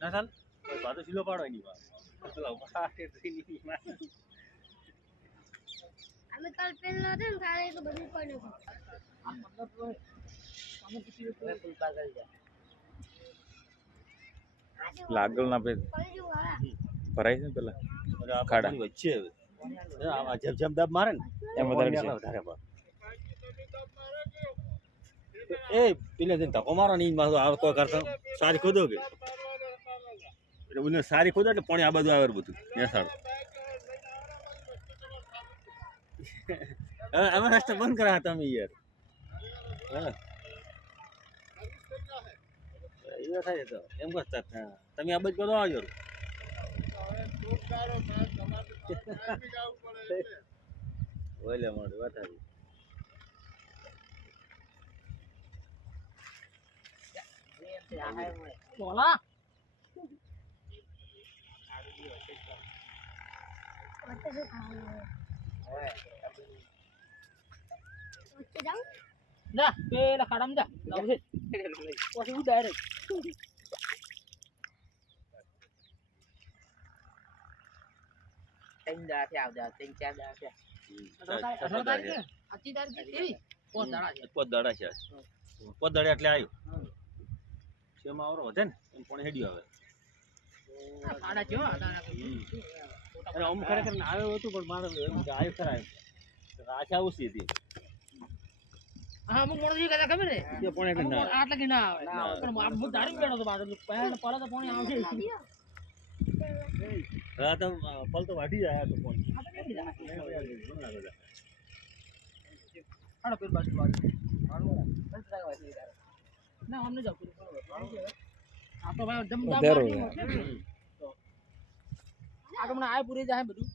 ના ચાલ પાછો શીલો પાડવાની વાત અમે કાલ પેલા હતા ને તારે તો બધું કોઈ નતું लागल ना पे भराई से पेला खाड़ा વચ્ચે જેમ જેમ દબ મારે ને એમ વધારે છે. વધારે પર એ પેલે જઈને ધક્કો મારો ને ઈ આવતો કરતો સારી ખોદો કે એટલે બોલે સારી ખોદો એટલે પાણી આ બધું આવે બધું બેસાડો હવે અમે રસ્તો બંધ કરા તમે યાર હા એ થાય તો એમ કરતા તમે આ બધું કરો આવજો ઓલે મોડું વાત આવી બોલા ના પેલા ખાડામાં જા લાવજે પછી હું ડાયરેક્ટ ત્રણ દાડા આવજા ત્રણ ચાર દાડા આથી તારીખ કેવી પોત દાડા છે પોત દાડા છે પોત દાડા એટલે આવ્યું શેમાં આવરો વધે ને એમ પણ હેડ્યું આવે ખાડા કેવો અરે અમુક ખરેખર આવ્યો હતું પણ મારે એમ કે આવ્યું ખરા આશા ઓછી હતી હા અમુક મોણો જે કહેતા ખબર ને એ પણ એટલે ના આટલા કે ના આવે પણ હું દાડી બેઠો તો બાજુ પહેલા પલા તો પાણી આવશે હા તો પલ તો વાઢી જાય તો પણ હાડો પેર બાજુ ના અમને જાવ આ તો ભાઈ જમ વધારો આ તો મને આ પૂરી જાય બધું